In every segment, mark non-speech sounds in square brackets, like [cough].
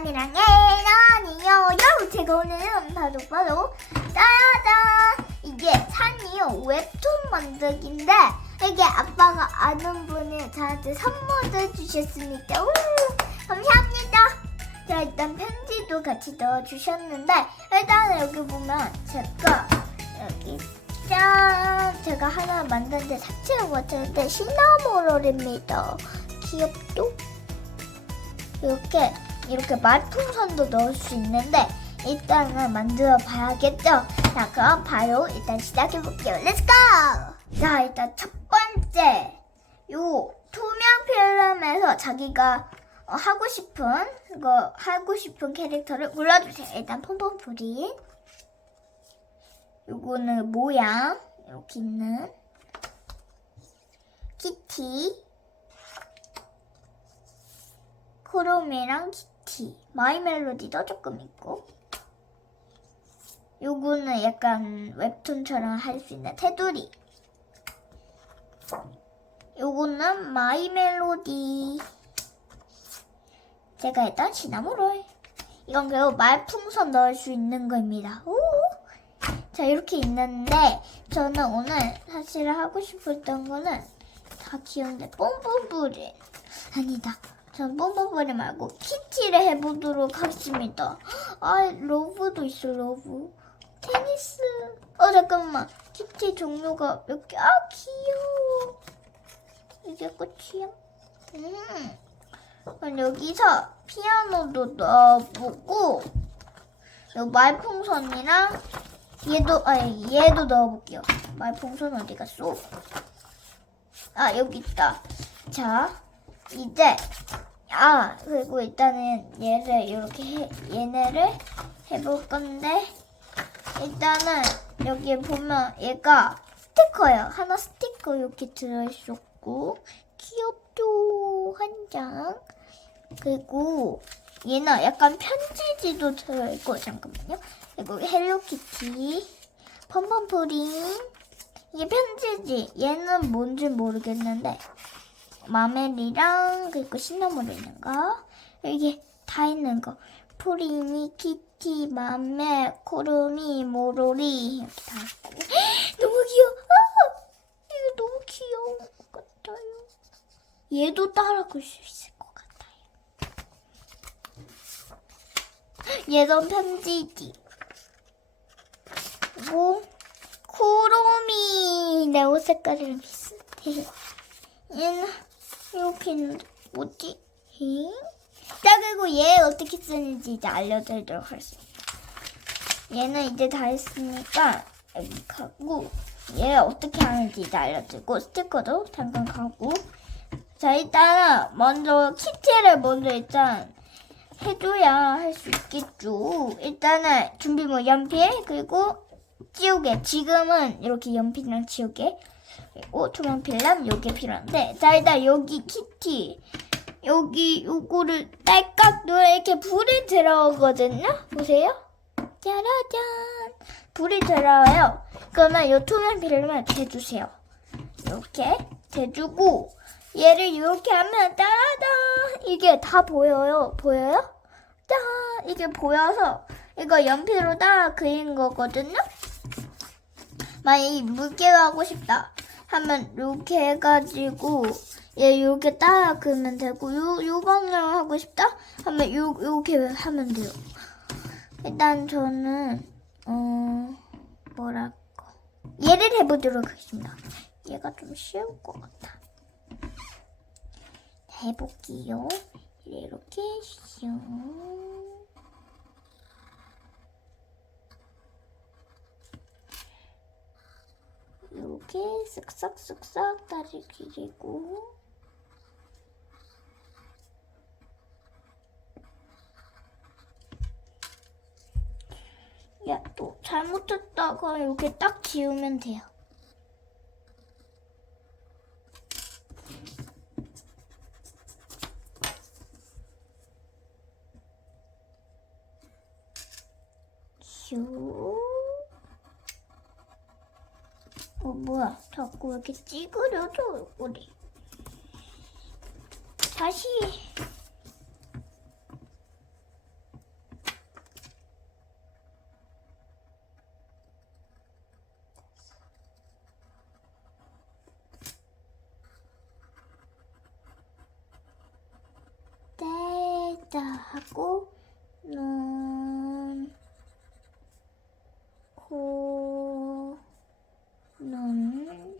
예란이랑 예란이요. 제가 오늘은 바로 바로 짜잔. 이게 산이요. 웹툰 만들기인데 이게 아빠가 아는 분이 저한테 선물을 주셨습니다 우, 감사합니다. 자 일단 편지도 같이 넣어주셨는데 일단 여기 보면 제가 여기 짠! 제가 하나 만드는데 삭제를 못했는데 시나모롤입니다. 귀엽죠? 이렇게 이렇게 말풍선도 넣을 수 있는데 일단은 만들어 봐야겠죠? 자 그럼 바로 일단 시작해 볼게요. 렛츠 고! 자 일단 첫 번째 요 투명 필름에서 자기가 어, 하고 싶은 이거 하고 싶은 캐릭터를 골라주세요. 일단 pompom프린 요거는 모양 이렇게 있는 키티 크롬이랑 키티, 마이 멜로디도 조금 있고. 요거는 약간 웹툰처럼 할 수 있는 테두리. 요거는 마이 멜로디. 제가 일단 시나모롤. 이건 그리고 말풍선 넣을 수 있는 겁니다. 오! 자, 이렇게 있는데, 저는 오늘 사실 하고 싶었던 거는 다 귀여운데, 뽐뽐뿌린. 아니다. 전 뽐뽐뿌리 말고 키티를 해보도록 하겠습니다. 아, 러브도 있어, 러브. 테니스. 어, 잠깐만. 키티 종류가 몇 개? 아, 귀여워. 이게 끝이야? 음. 그럼 여기서 피아노도 넣어보고, 요 말풍선이랑 얘도, 아니, 얘도 넣어볼게요. 말풍선 어디 갔어? 아, 여기 있다. 자, 이제 아 그리고 일단은 얘를 이렇게 해, 얘네를 해볼 건데 일단은 여기 보면 얘가 스티커예요. 하나 스티커 이렇게 들어있었고 귀엽죠 한 장. 그리고 얘는 약간 편지지도 들어있고 잠깐만요. 그리고 헬로키티, 펌펌프린 이게 편지지. 얘는 뭔지 모르겠는데 마멜이랑 그리고 시나몬 있는 거. 이게 다 있는 거. 프리미, 키티, 마멜, 코르미, 모로리. 이렇게 다 있고. [gasps] 너무 귀여워. 아! 이거 너무 귀여운 것 같아요. 얘도 따라 볼수 있을 것 같아요. 얘도 편지지. 그리고 코로미. 내옷 색깔이랑 비슷해요. 얘는 이렇게 뭐지? 잉? 자 그리고 얘 어떻게 쓰는지 이제 알려드리도록 하겠습니다. 얘는 이제 다 했으니까 여기 가고 얘 어떻게 하는지 이제 알려드리고 스티커도 잠깐 가고 자 일단은 먼저 키티를 먼저 일단 해줘야 할 수 있겠죠. 일단은 준비물 연필 그리고 지우개 지금은 이렇게 연필이랑 지우개 그리고 투명 필름 요게 필요한데 자 일단 여기 키티 여기 요거를 딸깍 누르 이렇게 불이 들어오거든요? 보세요. 짜라잔. 불이 들어와요. 그러면 요 투명 필름을 대주세요. 이렇게 대주고 얘를 이렇게 하면 따라단 이게 다 보여요. 보여요? 짠 이게 보여서 이거 연필로 따라 그린 거거든요? 만약에 물개가 하고 싶다 하면 이렇게 해가지고 얘 이렇게 따라 그리면 되고 요, 요 방향을 하고 싶다? 하면 요, 요렇게 하면 돼요. 일단 저는 어 뭐랄까. 얘를 해보도록 하겠습니다. 얘가 좀 쉬울 것 같아. 해볼게요. 이렇게 슝 이렇게 쓱싹쓱싹 다리 길이고. 야 또 잘못했다가 이렇게 딱 지우면 돼요. 슈 어, 뭐야. 자꾸 이렇게 찌그려져, 얼굴이. 다시. 자 하고 눈, 코, 눈,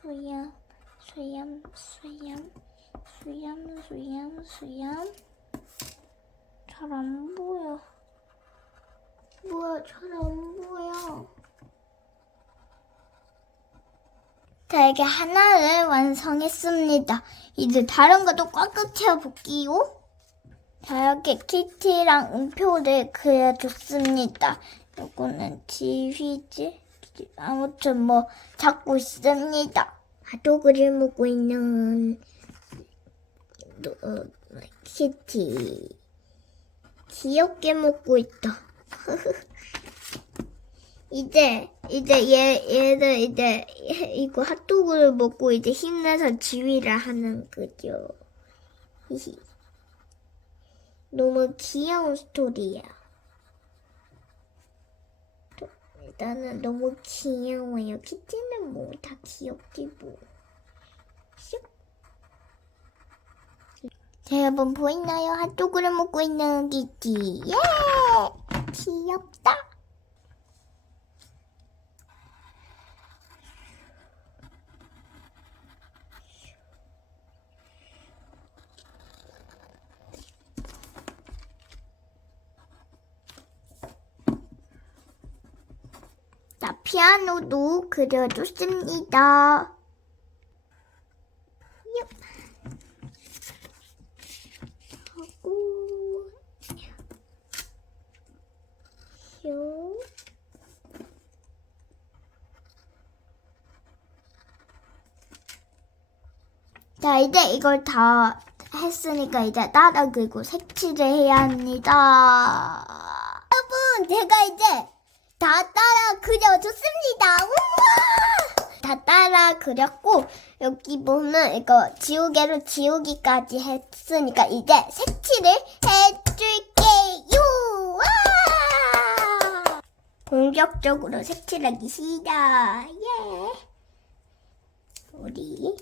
수염, 수염, 수염, 수염, 수염, 수염. 잘 안 보여. 뭐야, 잘 안 보여. 자, 이렇게 하나를 완성했습니다. 이제 다른 것도 꽉꽉 채워볼게요. 자, 이렇게 키티랑 음표를 그려줬습니다. 요거는 지휘지? 아무튼 뭐, 잡고 있습니다. 하도 그려먹고 있는, 어, 키티. 귀엽게 먹고 있다. [laughs] 이제 이제 얘 얘들 이제 이거 핫도그를 먹고 이제 힘내서 지휘를 하는 거죠. 너무 귀여운 스토리야. 또, 일단은 너무 귀여워요. 키티는 뭐 다 귀엽지 뭐. 슉. 자, 여러분 보이나요? 핫도그를 먹고 있는 키티. 예! 귀엽다. 자, 피아노도 그려줬습니다. 얍. 하고, 요. 자, 이제 이걸 다 했으니까 이제 따라 그리고 색칠을 해야 합니다. 여러분, 제가 이제 다 따라 그려줬습니다. 우와! 다 따라 그렸고 여기 보면 이거 지우개로 지우기까지 했으니까 이제 색칠을 해줄게요. 와! 본격적으로 색칠하기 시작. 예. 우리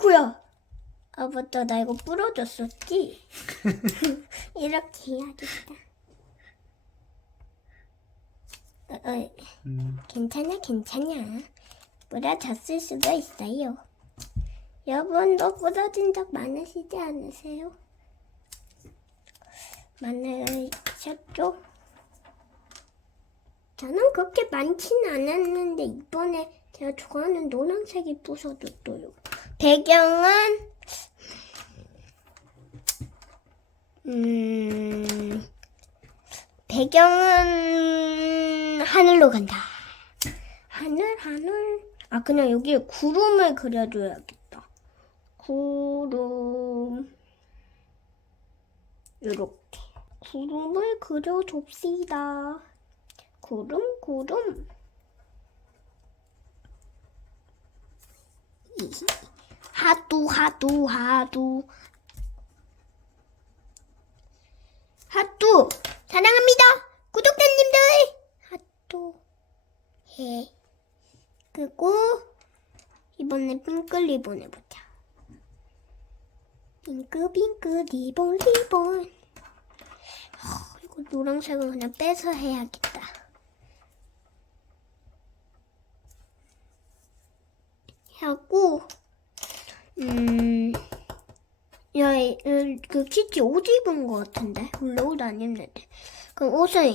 어이구야. 아 맞다 나 이거 부러졌었지. [laughs] 이렇게 해야겠다. 어, 어, 음, 괜찮아, 괜찮아. 부러졌을 수도 있어요. 여러분도 부러진 적 많으시지 않으세요? 많으셨죠? 저는 그렇게 많진 않았는데 이번에 제가 좋아하는 노란색이 부서졌어요. 배경은 음 배경은 하늘로 간다. 하늘 하늘. 아 그냥 여기에 구름을 그려줘야겠다. 구름 이렇게 구름을 그려줍시다. 구름 구름. 하두 하두 하두. 하뚜 사랑합니다. 구독자님들. 하뚜 해. 그리고 이번에 핑크 리본 해보자. 핑크 핑크 리본 리본. 하, 이거 노란색은 그냥 빼서 해야겠다. 하고 음 야, 이- 이- 그 키티 옷 입은 것 같은데? 원래 옷 안 입는데. 그럼 옷은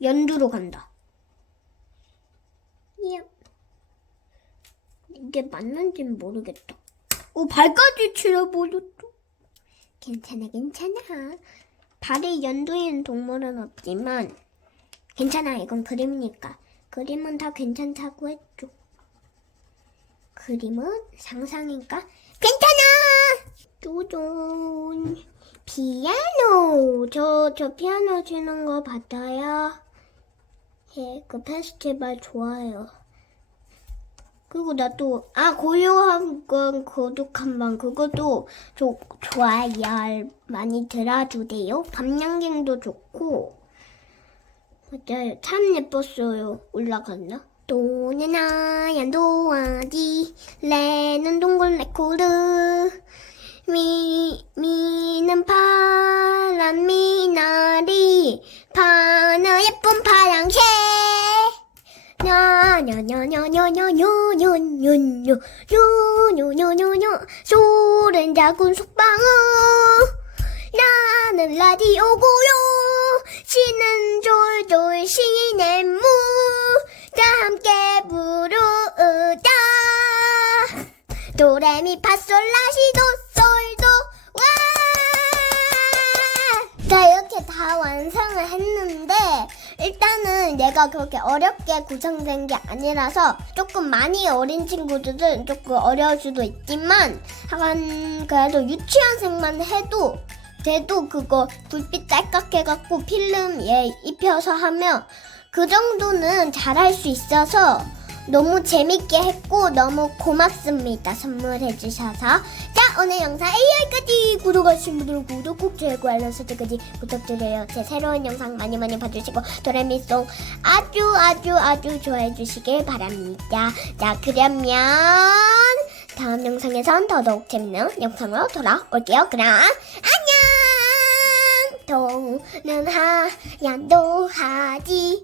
연두로 간다. 예. 이게 맞는지는 모르겠다. 오, 발까지 칠해버렸어. 괜찮아, 괜찮아. 발에 연두인 동물은 없지만, 괜찮아, 이건 그림이니까. 그림은 다 괜찮다고 했죠. 그림은 상상이니까 쪼존 피아노. 저저 피아노 치는 거 봤어요? 예, 그 페스티벌 좋아요. 그리고 나 또 아 고요한 건 고독한 밤 그것도 조, 좋아요. 많이 들어주세요. 밤양갱도 좋고. 맞아요. 참 예뻤어요. 올라갔나? 또는 하얀 도화지. 레는 동글 레코드 미 미는 파란 미나리 파는 예쁜 파랑새 냐냐냐냐냐냐냐냐냐냐냐냐냐 소렌 작은 속방울 나는 라디오고요 신은 졸졸 시냇물 다 함께 부르자 도레미 파솔라시도 솔도 다 완성을 했는데 일단은 얘가 그렇게 어렵게 구성된 게 아니라서 조금 많이 어린 친구들은 조금 어려울 수도 있지만 한 그래도 유치원생만 해도 돼도 그거 불빛 딸깍 해갖고 필름 에 입혀서 하면 그 정도는 잘할 수 있어서 너무 재밌게 했고 너무 고맙습니다. 선물해 주셔서. 자 오늘 영상 AI까지 구독하신 분들은 구독 꼭 좋아요 알람 설정까지 부탁드려요. 제 새로운 영상 많이 많이 봐주시고 도레미송 아주 아주 아주 좋아해 주시길 바랍니다. 자 그러면 다음 영상에선 더더욱 재밌는 영상으로 돌아올게요. 그럼 안녕! 동는 하얀 도하지